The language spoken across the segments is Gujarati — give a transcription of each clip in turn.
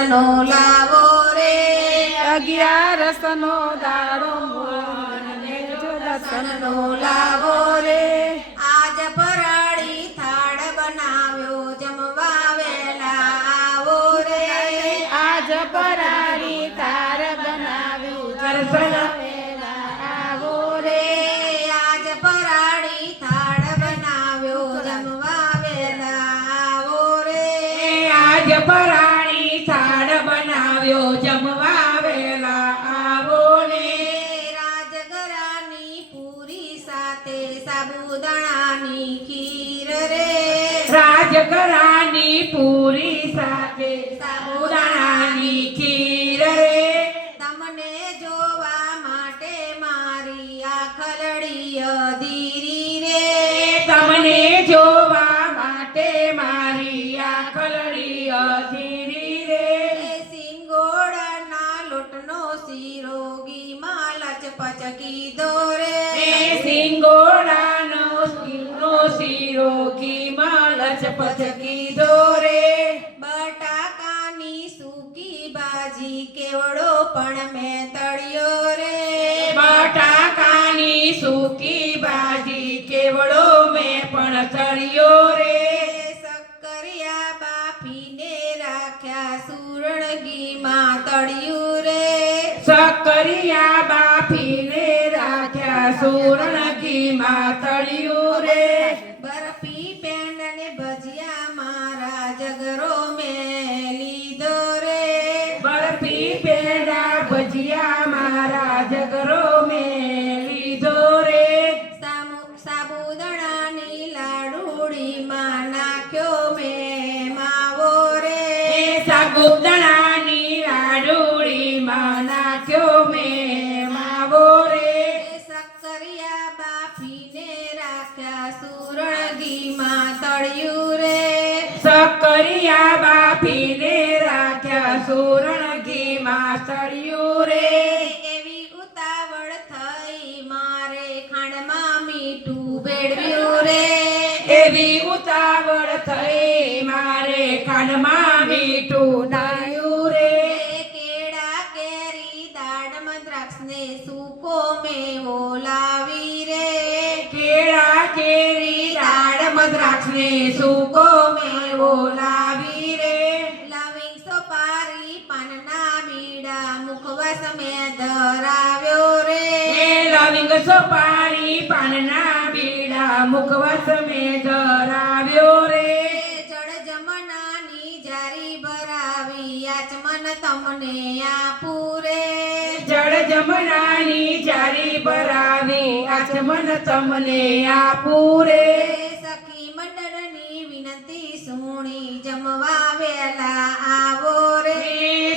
દર્શનનો લાવો રે 11નો દાડો મોરને જો દર્શનનો લાવો રે આજ ફરાળી થાળ બનાવ્યો જમવા વેલા આવો રે આજ ફરાળી થાળ બનાવ્યું દર્શન વેલા આવો રે આજ ફરાળી થાળ બનાવ્યો જમવા વેલા આવો રે આજ ફરાળી થાળ બનાવ્યો જમવા વેલા આવો રે રાજગરાની પૂરી સાથે સાબુદાણાની ખીર રે રાજગરાની પૂરી સાથે સાબુદાણાની ખીર રે તમને જોવા માટે મારી આખલડી અધીરી રે તમને જોવા માટે મારી આખલડી અધીરી રે સિંગોડાના લોટનો શીરો ઘીમાં લચપચ કીધો રે સિંગોડાનો શીરો ઘીમાં લચપચ કીધો રે બટાકાની સૂકી ભાજી કેવડો પણ મેં તળ્યો રે બટાકાની સૂકી ભાજી કેવડો મેં પણ તળ્યો રે સક્કરિયા બાફીને રાખ્યા સુરણ ઘીમાં તળ્યું રે સક્કરિયા બાફીને રાખ્યા સુરણ ઘીમાં તળ્યું રે બરફી પેંડ ને ભજીયા મારા જગરો મેં લીધો રે બરફી પેંડા ભજીયા મારા જગરો મેં લીધો રે સાબુદાણાની લાડુડીમાં નાખ્યો મેં માવો રે સાબુદાણાની લાડુડીમાં નાખ્યો મેં માવો રે સક્કરિયા બાફીને રાખ્યા સુરણ ઘીમાં તળ્યું રે સક્કરિયા બાફીને રાખ્યા સુરણ ઘીમાં તળ્યું રે એવી ઉતાવળ થઈ મારે ખાંડમાં મીઠું ભેળવ્યું રે એવી ઉતાવળ થઈ મારે ખાંડમાં મીઠું નાખ્યું રે કેળા કેરી દાડમ દ્રાક્ષને સૂકો મેવો લાવી રે કેળા કેરી દાડમ દ્રાક્ષને સૂકો મેવો લાવી રે લવિંગ સોપારી પાનના બીડા મુખવાસ મેં ધરાવ્યો રે લવિંગ સોપારી પાનના બીડા મુખવાસ મેં ધરાવ્યો રે જળ જમનાની જારી ભરાવી આચમન તમને આપું રે જળ જમનાની જારી ભરાવી આચમન તમને આપું રે સખી મંડળની વિનંતી સુણી જમવા વેલા આવો રે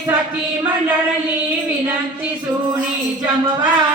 સખી મંડળની વિનંતી સુણી જમવા